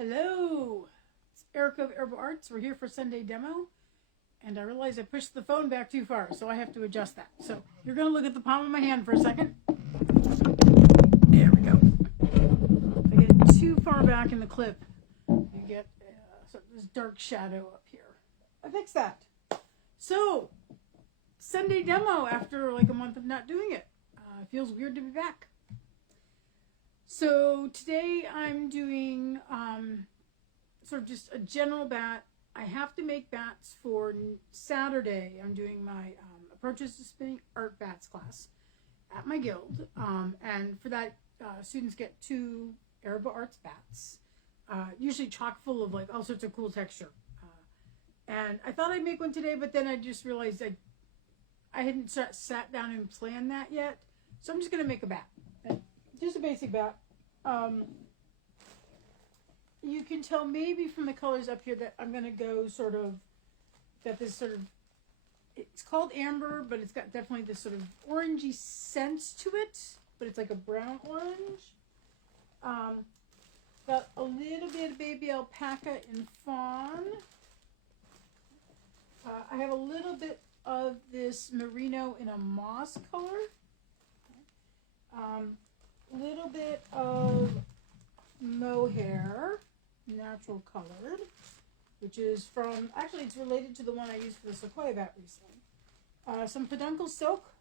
Hello, it's Erica of Herbal Arts. We're here for Sunday demo, and I realize I pushed the phone back too far, so I have to adjust that. So you're going to look at the palm of my hand for a second. There we go. If I get it too far back in the clip, you get this dark shadow up here. I fixed that. So, Sunday demo after like a month of not doing it. It feels weird to be back. So today I'm doing sort of just a general bat. I have to make bats for Saturday. I'm doing my Approaches to Spinning Art Bats class at my guild. And for that, students get 2 Herbal Arts bats, usually chock full of like all sorts of cool texture. And I thought I'd make one today, but then I just realized I hadn't sat down and planned that yet. So I'm just going to make a bat. Just a basic bat. You can tell maybe from the colors up here that I'm going to go sort of, that this sort of, it's called amber, but it's got definitely this sort of orangey sense to it, but it's like a brown orange. Got a little bit of baby alpaca and fawn. I have a little bit of this merino in a moss color. Little bit of mohair, natural colored, which is from, actually it's related to the one I used for the Sequoia bat recently. Some peduncle silk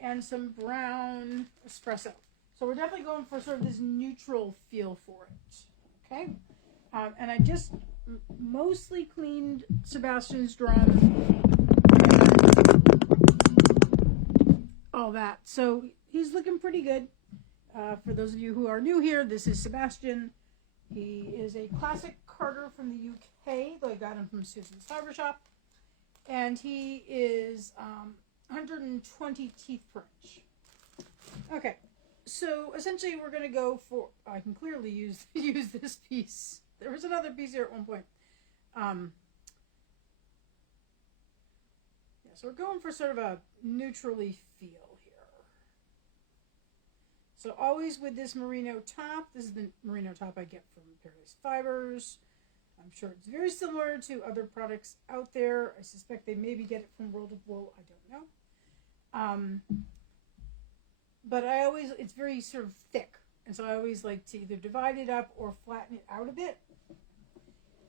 and some brown espresso. So we're definitely going for sort of this neutral feel for it. Okay? And I just mostly cleaned Sebastian's drum. All that. So he's looking pretty good. For those of you who are new here, this is Sebastian. He is a classic carter from the UK, though I got him from Susan's Fiber Shop. And he is 120 teeth per inch. Okay, so essentially we're going to go for, I can clearly use this piece. There was another piece here at one point. So we're going for sort of a neutrally feel here. So always with this merino top. This is the merino top I get from Paradise Fibers. I'm sure it's very similar to other products out there. I suspect they maybe get it from World of Wool. I don't know. But it's very sort of thick. And so I always like to either divide it up or flatten it out a bit.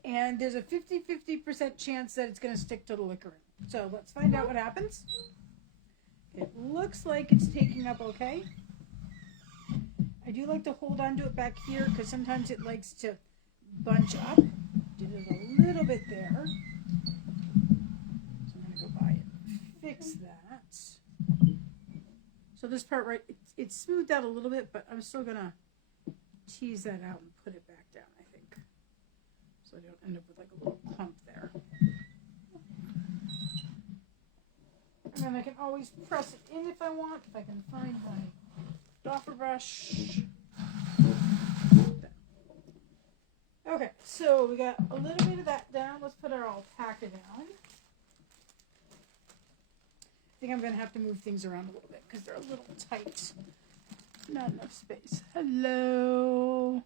And there's a 50% chance that it's going to stick to the liquor. So let's find out what happens. It looks like it's taking up okay. I do like to hold on to it back here because sometimes it likes to bunch up. Did it a little bit there. So I'm going to go by and fix that. So this part, right, it's smoothed out a little bit, but I'm still going to tease that out and put it back down, I think. So I don't end up with like a little clump there. And then I can always press it in if I want, if I can find my Doffer brush. Okay, so we got a little bit of that down. Let's put our alpaca down. I think I'm going to have to move things around a little bit because they're a little tight. Not enough space. Hello.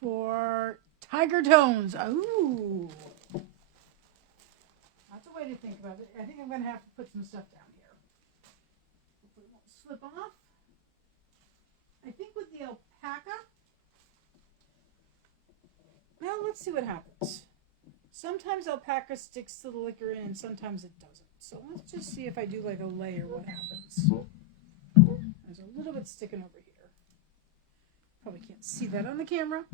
For Tiger Tones. Ooh. That's a way to think about it. I think I'm going to have to put some stuff down here. Hopefully it won't slip off. I think with the alpaca, well, let's see what happens. Sometimes alpaca sticks to the liquor in and sometimes it doesn't. So let's just see if I do like a layer, what happens. There's a little bit sticking over here. Probably can't see that on the camera.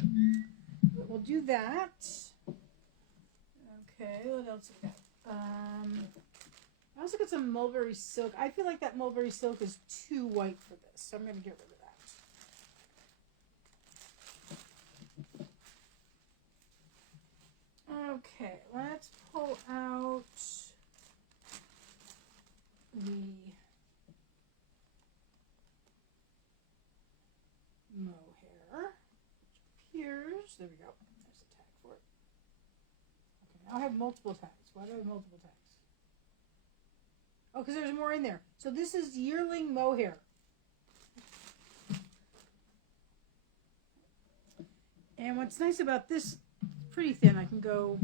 But we'll do that. Okay, what else we got? I also got some mulberry silk. I feel like that mulberry silk is too white for this, so I'm going to get rid of that. Okay, let's pull out the mohair, which appears, there we go, there's a tag for it. Okay, now I have multiple tags. Why do I have multiple tags? Oh, because there's more in there. So this is yearling mohair. And what's nice about this, pretty thin, I can go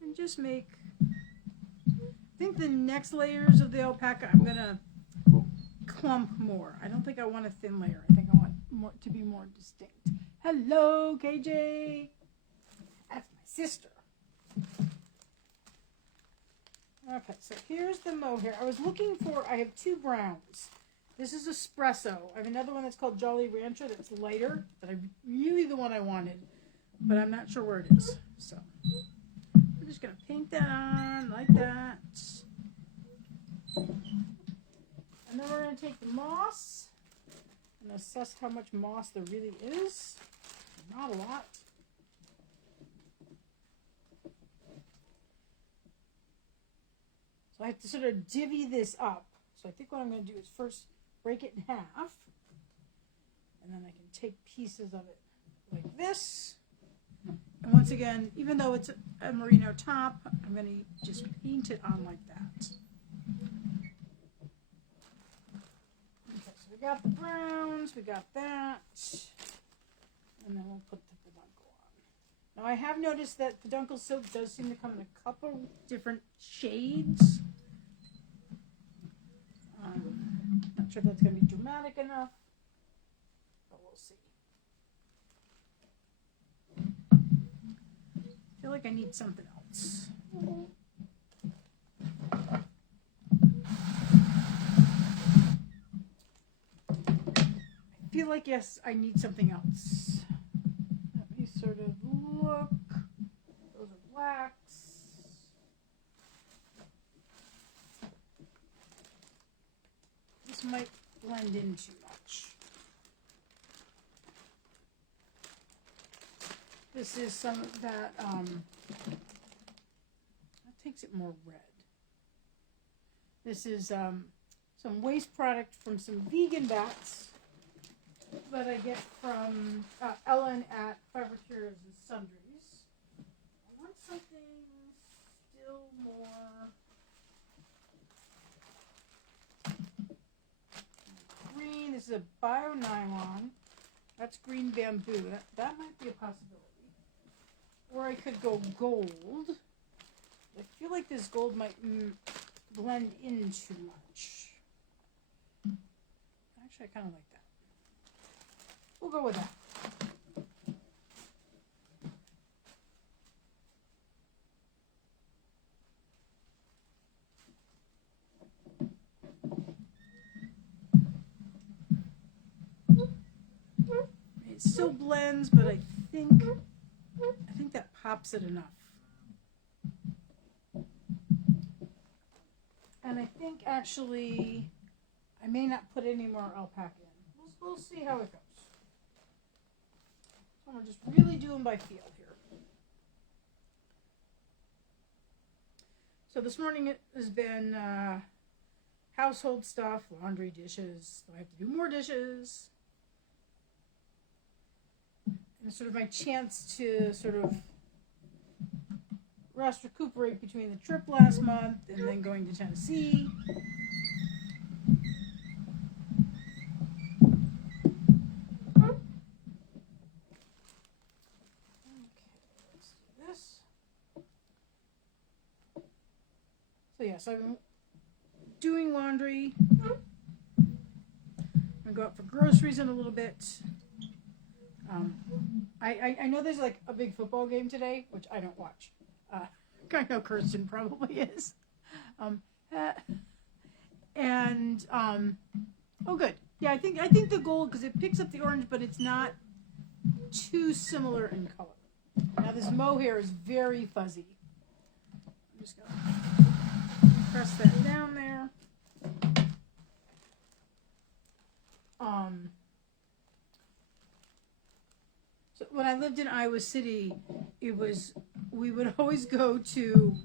and just make, I think the next layers of the alpaca, I'm going to clump more. I don't think I want a thin layer. I think I want more to be more distinct. Hello, KJ. That's my sister. Okay, so here's the mohair. I was looking for, I have two browns. This is espresso. I have another one that's called Jolly Rancher that's lighter, but I really the one I wanted, but I'm not sure where it is. So we're just gonna paint that on like that. And then we're gonna take the moss and assess how much moss there really is. Not a lot. So I have to sort of divvy this up. So I think what I'm going to do is first break it in half. And then I can take pieces of it like this. And once again, even though it's a merino top, I'm going to just paint it on like that. Okay, so we got the browns, we got that. And then we'll put the peduncle on. Now I have noticed that peduncle silk does seem to come in a couple different shades. Not sure if that's going to be dramatic enough, but we'll see. I feel like I need something else. I feel like, yes, I need something else. Let me sort of look. Those are wax. This might blend in too much. This is some of that, that takes it more red. This is some waste product from some vegan bats that I get from Ellen at Fiber Cures and Sundries. I want something still more green. This is a bio nylon. That's green bamboo. That might be a possibility. Or I could go gold. I feel like this gold might blend in too much. Actually, I kind of like that. We'll go with that. It still blends, but I think that pops it enough. And I think actually I may not put any more alpaca in. We'll see how it goes. So I'm just really doing by feel here. So this morning it has been household stuff, laundry, dishes. I have to do more dishes. And sort of my chance to sort of rest, recuperate between the trip last month and then going to Tennessee. Okay, let's do this. So yes, I'm doing laundry. I'm gonna go out for groceries in a little bit. I know there's like a big football game today, which I don't watch. I know Kirsten probably is. Oh good. Yeah, I think the gold, because it picks up the orange, but it's not too similar in color. Now this mohair is very fuzzy. I'm just gonna press that down there. So when I lived in Iowa City, we would always go to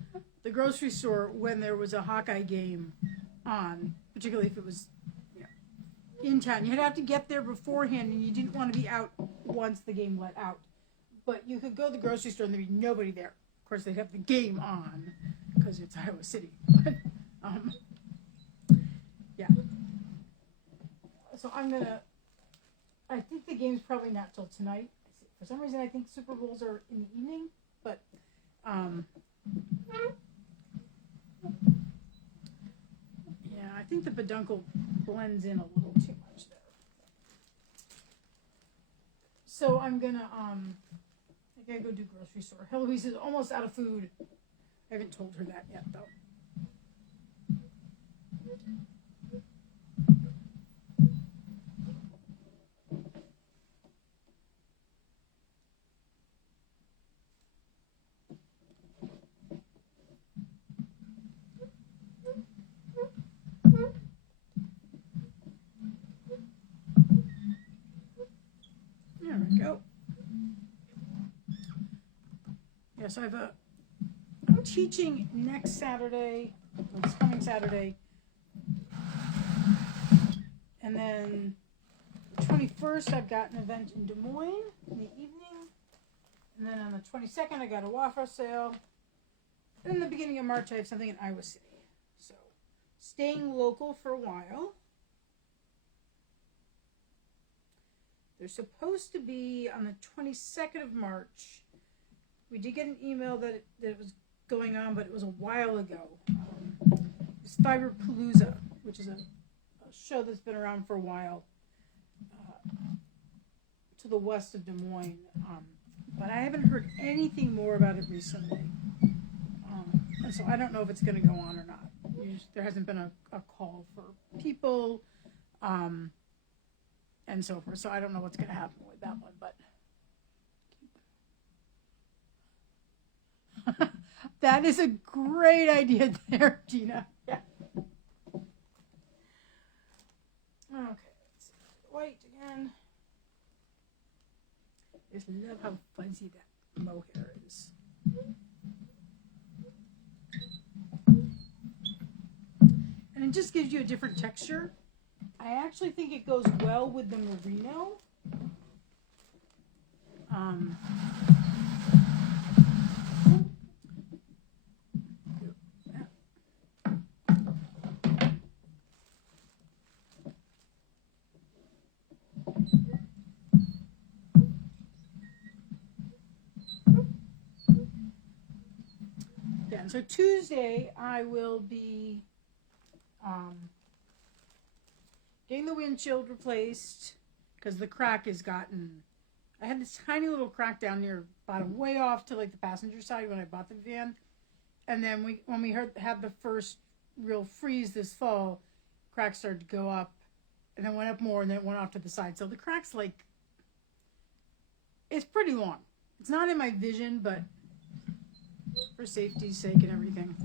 the grocery store when there was a Hawkeye game on, particularly if it was in town. You'd have to get there beforehand, and you didn't want to be out once the game let out. But you could go to the grocery store and there'd be nobody there. Of course, they'd have the game on because it's Iowa City. But, yeah. So I think the game's probably not till tonight. For some reason, I think Super Bowls are in the evening, but yeah, I think the peduncle blends in a little too much there. So I'm gonna I gotta go do grocery store. Heloise is almost out of food. I haven't told her that yet, though. There we go. Yes, I'm teaching next Saturday, this coming Saturday, and then the 21st I've got an event in Des Moines in the evening, and then on the 22nd I got a waffle sale, and in the beginning of March I have something in Iowa City. So, staying local for a while. They're supposed to be on the 22nd of March. We did get an email that it was going on, but it was a while ago. It's Fiberpalooza, which is a show that's been around for a while to the west of Des Moines. But I haven't heard anything more about it recently. And so I don't know if it's going to go on or not. There hasn't been a call for people and so forth. So I don't know what's going to happen with that one. But that is a great idea there, Gina. Yeah. Okay. Let's see. White again. I just love how fuzzy that mohair is. And it just gives you a different texture. I actually think it goes well with the merino. Yeah, so Tuesday I will be getting the windshield replaced because the crack has gotten. I had this tiny little crack down near bottom, way off to like the passenger side when I bought the van, and then when we had the first real freeze this fall, cracks started to go up, and then went up more, and then it went off to the side. So the crack's like, it's pretty long. It's not in my vision, but for safety's sake and everything.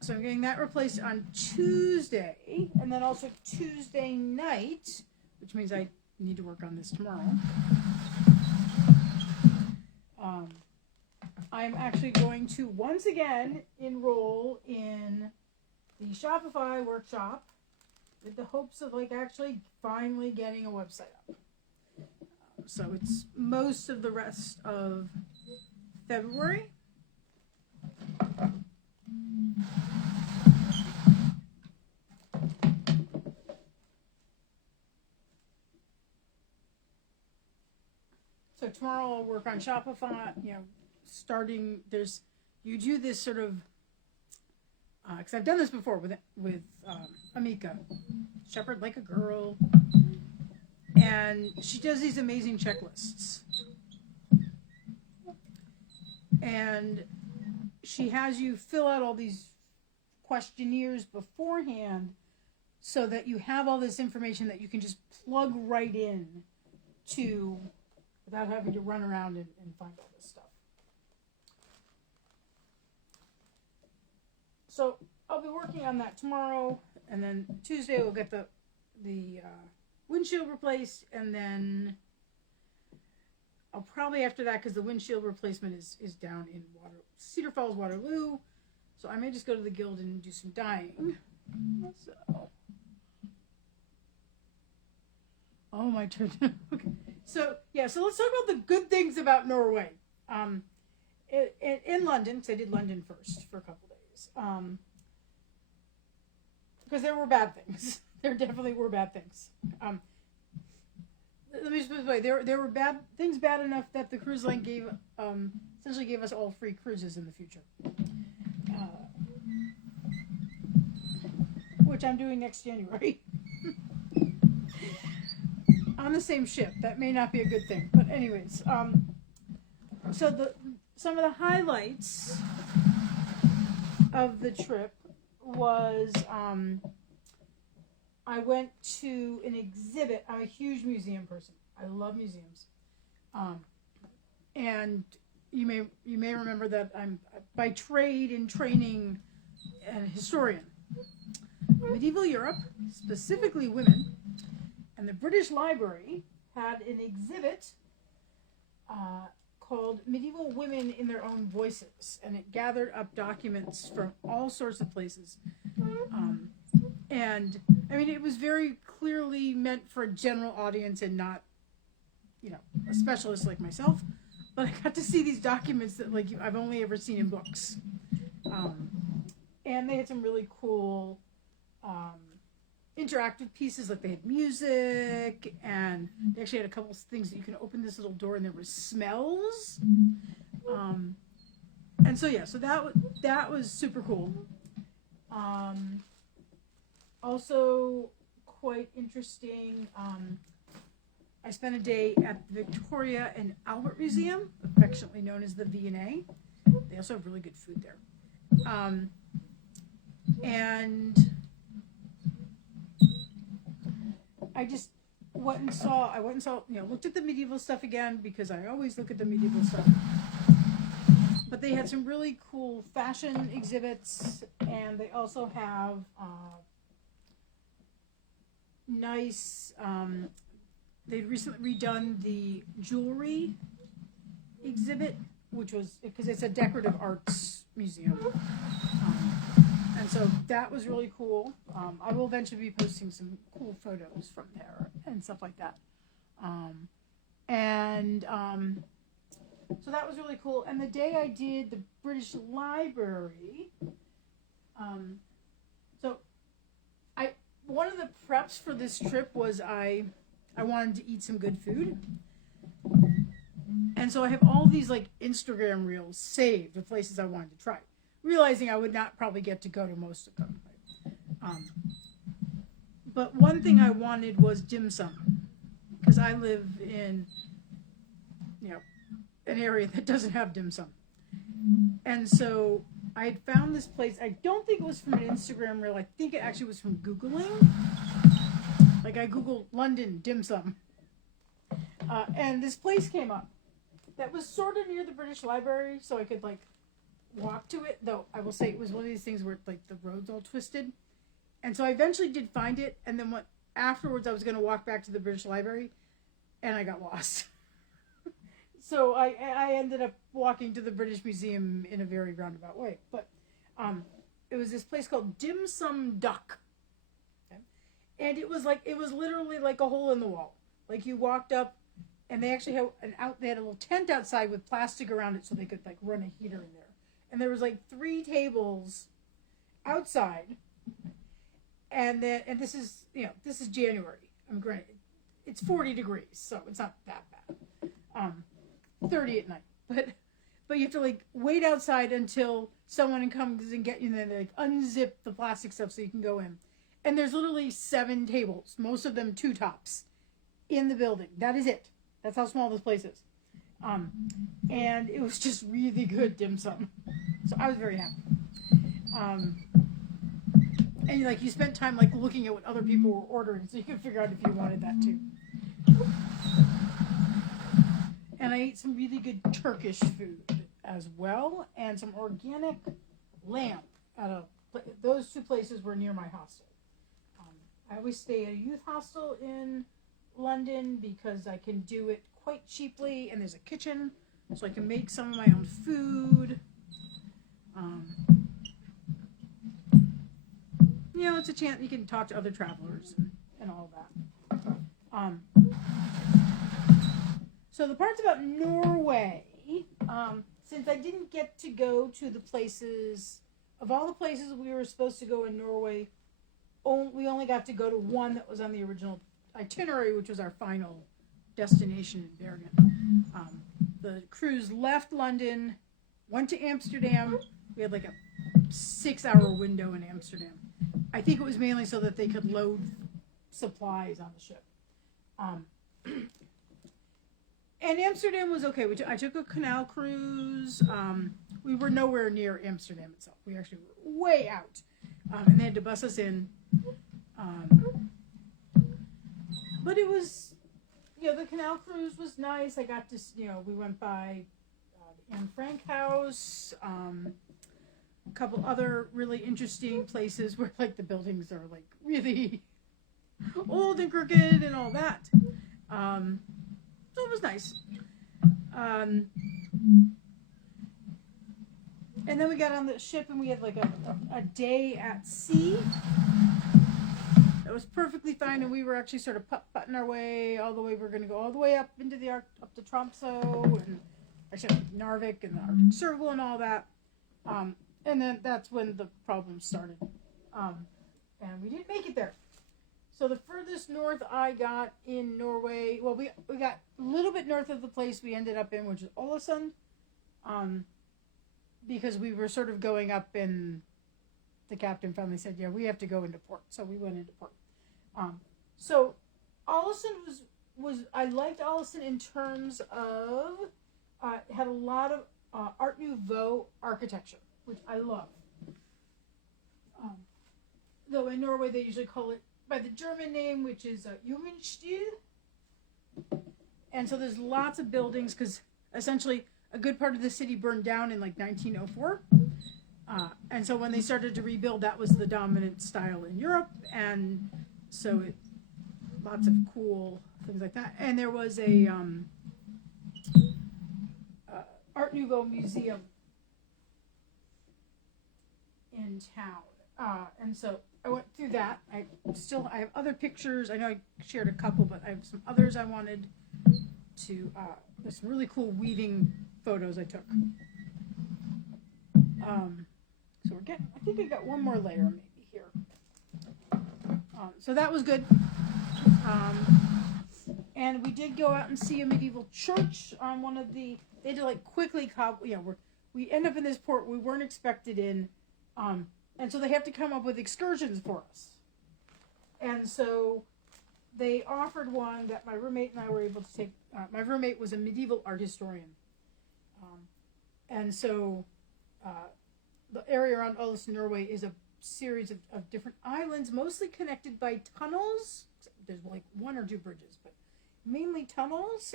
So I'm getting that replaced on Tuesday, and then also Tuesday night, which means I need to work on this tomorrow. I'm actually going to once again enroll in the Shopify workshop with the hopes of like actually finally getting a website up. So it's most of the rest of February. So tomorrow I'll work on Shopify, starting, you do this sort of, because I've done this before with Amika, Shepherd Like a Girl, and she does these amazing checklists. And she has you fill out all these questionnaires beforehand so that you have all this information that you can just plug right in to without having to run around and find all this stuff. So I'll be working on that tomorrow, and then Tuesday we'll get the windshield replaced, and then I'll probably after that, because the windshield replacement is down in Cedar Falls, Waterloo, so I may just go to the Guild and do some dyeing. So, oh, my turn. Okay. So let's talk about the good things about Norway. In London, because I did London first for a couple days, because there were bad things. There definitely were bad things. let me just put it this way: there were bad enough that the cruise line essentially gave us all free cruises in the future, which I'm doing next January on the same ship. That may not be a good thing, but anyways, so some of the highlights of the trip was I went to an exhibit. I'm a huge museum person. I love museums. And you may remember that I'm by trade and training a historian. Medieval Europe, specifically women, and the British Library had an exhibit called Medieval Women in Their Own Voices, and it gathered up documents from all sorts of places. And I mean, it was very clearly meant for a general audience and not, a specialist like myself. But I got to see these documents that I've only ever seen in books. And they had some really cool interactive pieces, like they had music, and they actually had a couple of things that you can open this little door and there was smells. And so so that was super cool. Also quite interesting. I spent a day at the Victoria and Albert Museum, affectionately known as the V&A. They also have really good food there. And I just went and saw, looked at the medieval stuff again, because I always look at the medieval stuff. But they had some really cool fashion exhibits, and they also have nice, they'd recently redone the jewelry exhibit, which was, because it's a decorative arts museum. And so that was really cool. I will eventually be posting some cool photos from there and stuff like that. So that was really cool. And the day I did the British Library, one of the preps for this trip was I wanted to eat some good food. And so I have all these Instagram reels saved of places I wanted to try, realizing I would not probably get to go to most of them. But one thing I wanted was dim sum, because I live in an area that doesn't have dim sum. And so I had found this place. I don't think it was from an Instagram reel. I think it actually was from Googling. I Googled London dim sum. And this place came up that was sort of near the British Library, so I could walk to it. Though I will say it was one of these things where the road's all twisted. And so I eventually did find it, and then afterwards I was going to walk back to the British Library, and I got lost. So I ended up walking to the British Museum in a very roundabout way. But it was this place called Dim Sum Duck. Okay? And it was literally like a hole in the wall. You walked up, and they actually they had a little tent outside with plastic around it so they could run a heater in there. And there was 3 tables outside. And this is January. Granted, it's 40 degrees, so it's not that bad. 30 at night, but you have to wait outside until someone comes and get you, and then they unzip the plastic stuff so you can go in. And there's literally 7 tables, most of them 2 tops, in the building. That is it. That's how small this place is. And it was just really good dim sum, so I was very happy. And you spent time looking at what other people were ordering, so you could figure out if you wanted that too. And I ate some really good Turkish food as well, and some organic lamb those 2 places were near my hostel. I always stay at a youth hostel in London because I can do it quite cheaply, and there's a kitchen, so I can make some of my own food. It's a chance you can talk to other travelers and all that. So the parts about Norway, since I didn't get to go to the places, of all the places we were supposed to go in Norway, we only got to go to one that was on the original itinerary, which was our final destination in Bergen. The cruise left London, went to Amsterdam. We had like a 6-hour window in Amsterdam. I think it was mainly so that they could load supplies on the ship. And Amsterdam was okay. I took a canal cruise. We were nowhere near Amsterdam itself. We actually were way out. And they had to bus us in. But it was, the canal cruise was nice. I got to, we went by the Anne Frank house, a couple other really interesting places where, like, the buildings are, like, really old and crooked and all that. So it was nice. And then we got on the ship and we had, like, a day at sea. It was perfectly fine, and we were actually sort of putt-putting our way all the way. We're going to go all the way up into the up to Tromsø, and actually Narvik and the Arctic Circle and all that. And then that's when the problem started. And we didn't make it there. So the furthest north I got in Norway, well, we got a little bit north of the place we ended up in, which is Ålesund, because we were sort of going up, and the captain finally said, yeah, we have to go into port. So we went into port. So Ålesund was I liked Ålesund in terms of, it had a lot of Art Nouveau architecture, which I love. Though in Norway they usually call it by the German name, which is Jugendstil. And so there's lots of buildings, because essentially a good part of the city burned down in like 1904. And so when they started to rebuild, that was the dominant style in Europe. And so lots of cool things like that. And there was a Art Nouveau museum in town. And so I went through that. I have other pictures. I know I shared a couple, but I have some others I wanted to, there's some really cool weaving photos I took. So I think I got one more layer maybe here. So that was good. And we did go out and see a medieval church on one of they had to like quickly we end up in this port we weren't expected in. And so they have to come up with excursions for us. And so they offered one that my roommate and I were able to take. My roommate was a medieval art historian. And so the area around Ålesund, Norway is a series of different islands, mostly connected by tunnels. There's like one or two bridges, but mainly tunnels.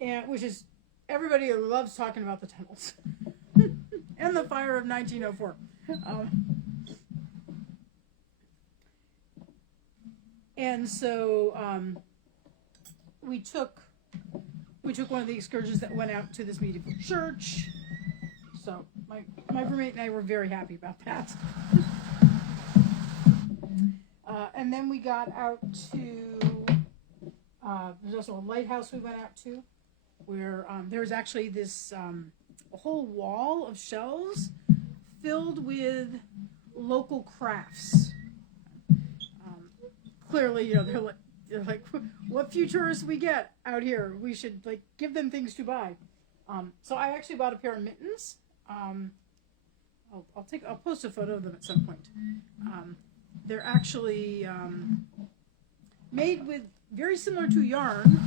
And which is, everybody loves talking about the tunnels. And the fire of 1904. And so we took one of the excursions that went out to this medieval church. So my roommate and I were very happy about that. And then we got out to, there's also a lighthouse we went out to, where there was actually this a whole wall of shelves filled with local crafts. Clearly, they're like, what few tourists we get out here, we should like give them things to buy. So I actually bought a pair of mittens. I'll post a photo of them at some point. They're actually made with very similar to yarn.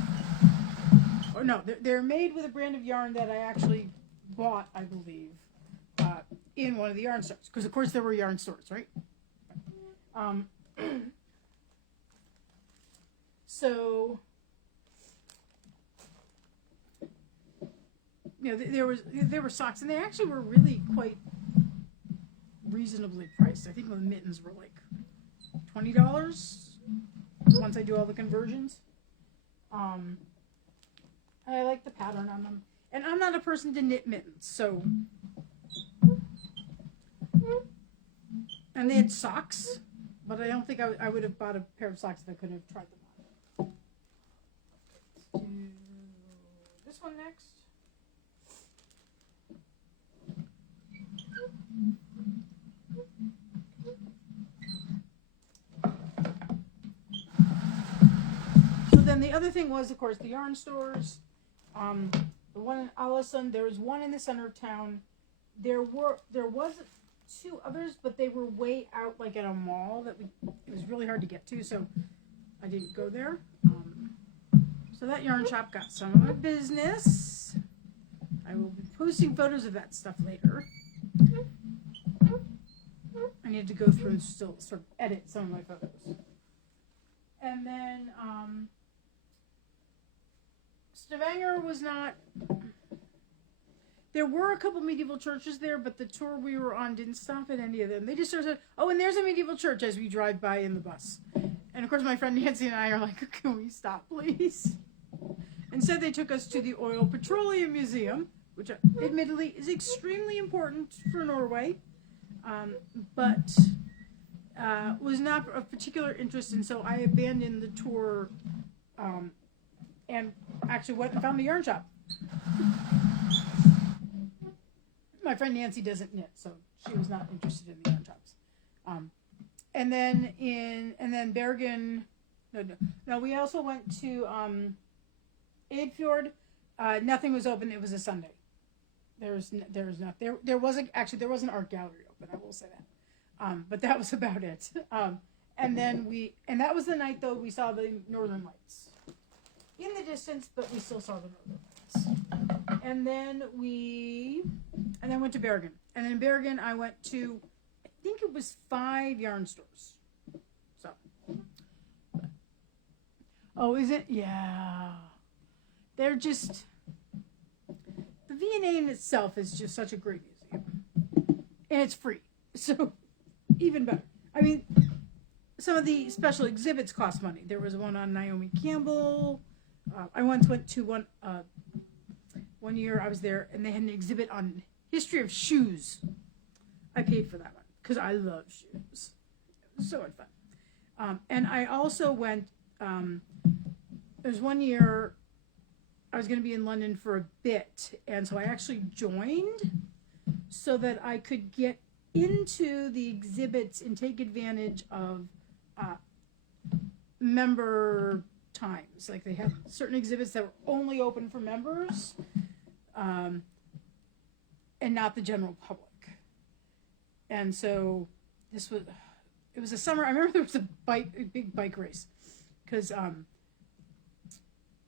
Or no, they're made with a brand of yarn that I actually bought, I believe, in one of the yarn stores. Because of course there were yarn stores, right? So, there were socks, and they actually were really quite reasonably priced. I think the mittens were like $20 once I do all the conversions. I like the pattern on them, and I'm not a person to knit mittens, so. And they had socks, but I don't think I would have bought a pair of socks if I couldn't have tried them on. Let's do this one next. So then the other thing was, of course, the yarn stores. The one in Allison, there was one in the center of town. There was 2 others, but they were way out, like at a mall it was really hard to get to, so I didn't go there. So that yarn shop got some of my business. I will be posting photos of that stuff later. I need to go through and still sort of edit some of my photos. And then Stavanger was not... There were a couple medieval churches there, but the tour we were on didn't stop at any of them. They just sort of said, oh, and there's a medieval church as we drive by in the bus. And of course my friend Nancy and I are like, can we stop, please? Instead they took us to the Oil Petroleum Museum, which admittedly is extremely important for Norway, but was not of particular interest, and so I abandoned the tour and actually went and found the yarn shop. My friend Nancy doesn't knit, so she was not interested in the yarn shops. And then Bergen. No. We also went to Eidfjord. Nothing was open. It was a Sunday. There was not there was an art gallery open. I will say that. But that was about it. And that was the night though we saw the Northern Lights in the distance, but we still saw the Northern Lights. And then went to Bergen. And in Bergen I went to, I think it was 5 yarn stores. So. Oh, is it? Yeah. They're just, the V&A in itself is just such a great museum. And it's free. So, even better. I mean, some of the special exhibits cost money. There was one on Naomi Campbell. I once went to one year I was there, and they had an exhibit on history of shoes. I paid for that one because I love shoes. It was so much fun. And I also went, there's one year I was going to be in London for a bit, and so I actually joined so that I could get into the exhibits and take advantage of member times. Like they have certain exhibits that were only open for members, and not the general public. And so it was a summer. I remember there was a big bike race, because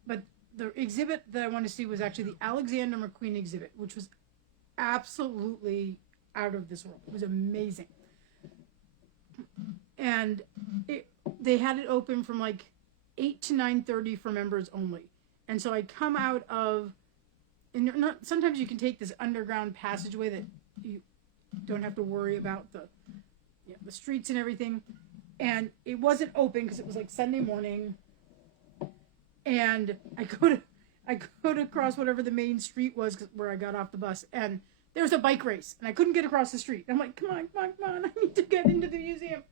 but the exhibit that I wanted to see was actually the Alexander McQueen exhibit, which was absolutely out of this world. It was amazing. And they had it open from like 8 to 9:30 for members only. And so I come out of, and sometimes you can take this underground passageway that you don't have to worry about the streets and everything. And it wasn't open because it was like Sunday morning. And I go to cross whatever the main street was where I got off the bus, and there was a bike race, and I couldn't get across the street. I'm like, come on, I need to get into the museum.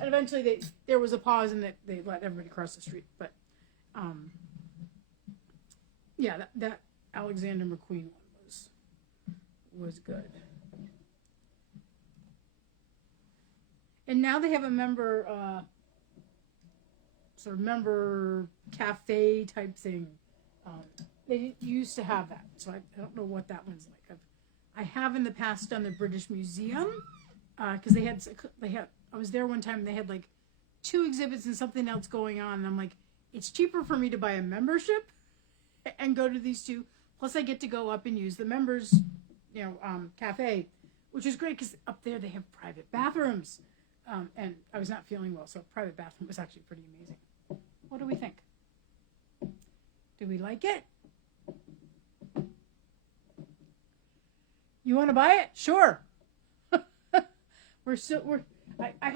And eventually there was a pause, and they let everybody cross the street. But, yeah, that Alexander McQueen one was good. And now they have a member cafe type thing. They didn't used to have that, so I don't know what that one's like. I have in the past done the British Museum, because they had. I was there one time and they had like 2 exhibits and something else going on, and I'm like, it's cheaper for me to buy a membership and go to these 2. Plus, I get to go up and use the members, cafe, which is great because up there they have private bathrooms. And I was not feeling well, so a private bathroom was actually pretty amazing. What do we think? Do we like it? You want to buy it? Sure. I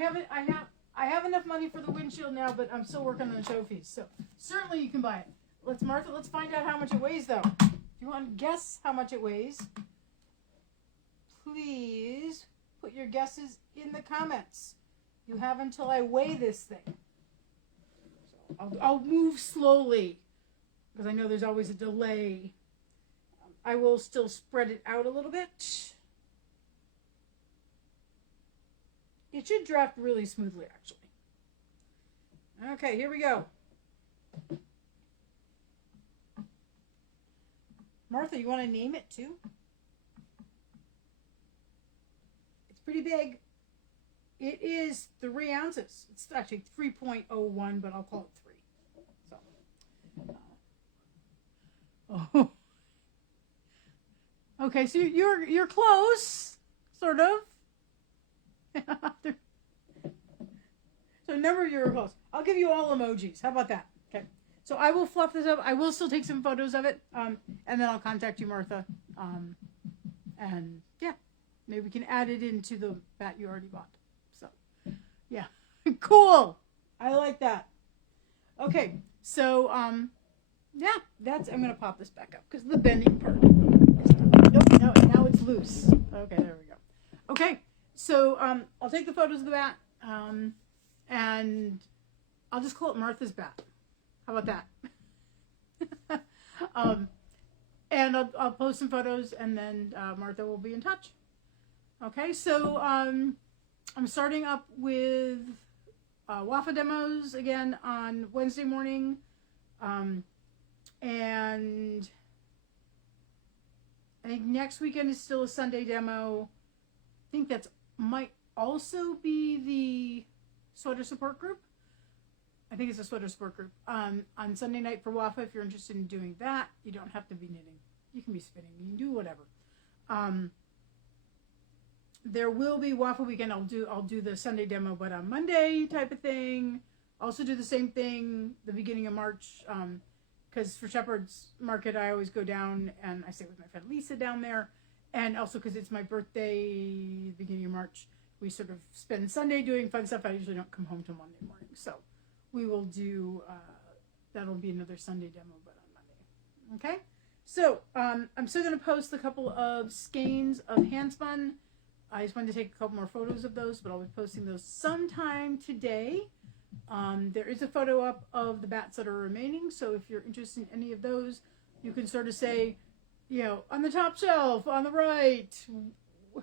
have enough money for the windshield now, but I'm still working on the show fees. So certainly you can buy it. Let's find out how much it weighs though. If you want to guess how much it weighs, please put your guesses in the comments. You have until I weigh this thing. So I'll move slowly because I know there's always a delay. I will still spread it out a little bit. It should draft really smoothly, actually. Okay, here we go. Martha, you want to name it too? It's pretty big. It is 3 ounces. It's actually 3.01, but I'll call it 3. So, oh, okay. So you're close, sort of. So number you're close. I'll give you all emojis. How about that? Okay. So I will fluff this up. I will still take some photos of it, and then I'll contact you, Martha. And yeah, maybe we can add it into the bat you already bought. So, yeah, cool. I like that. Okay, so yeah, I'm gonna pop this back up because the bending part. Nope, no, now it's loose. Okay, there we go. Okay, so I'll take the photos of the bat, and I'll just call it Martha's bat. How about that? And I'll post some photos, and then Martha will be in touch. Okay, so I'm starting up with WAFA demos again on Wednesday morning, and I think next weekend is still a Sunday demo. I think that's might also be the sweater support group. I think it's a sweater support group. On Sunday night for WAFA, if you're interested in doing that, you don't have to be knitting. You can be spinning. You can do whatever. There will be WAFA weekend. I'll do the Sunday demo, but on Monday type of thing. Also do the same thing the beginning of March, because for Shepherd's Market, I always go down and I stay with my friend Lisa down there. And also because it's my birthday, beginning of March, we sort of spend Sunday doing fun stuff. I usually don't come home till Monday morning. So we will do, that'll be another Sunday demo, but on Monday. Okay? So I'm still going to post a couple of skeins of Handspun. I just wanted to take a couple more photos of those, but I'll be posting those sometime today. There is a photo up of the bats that are remaining, so if you're interested in any of those, you can sort of say, you know, on the top shelf, on the right,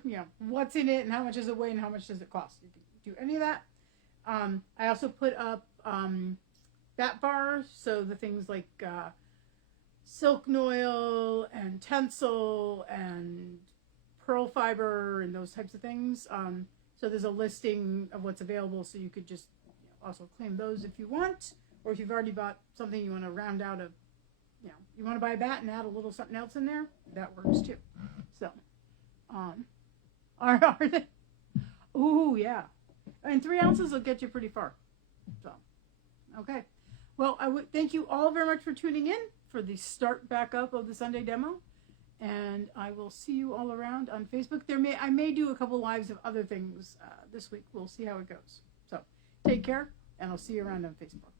you know, what's in it and how much does it weigh and how much does it cost. You can do any of that. I also put up bat bars, so the things like silk noil and tencel and pearl fiber and those types of things. So there's a listing of what's available, so you could just also claim those if you want, or if you've already bought something you want to round out of, you know, you want to buy a bat and add a little something else in there, that works too. So, are they? Ooh, yeah. And 3 ounces will get you pretty far. So, okay. Well, I would thank you all very much for tuning in for the start back up of the Sunday demo. And I will see you all around on Facebook. I may do a couple lives of other things this week. We'll see how it goes. So take care, and I'll see you around on Facebook.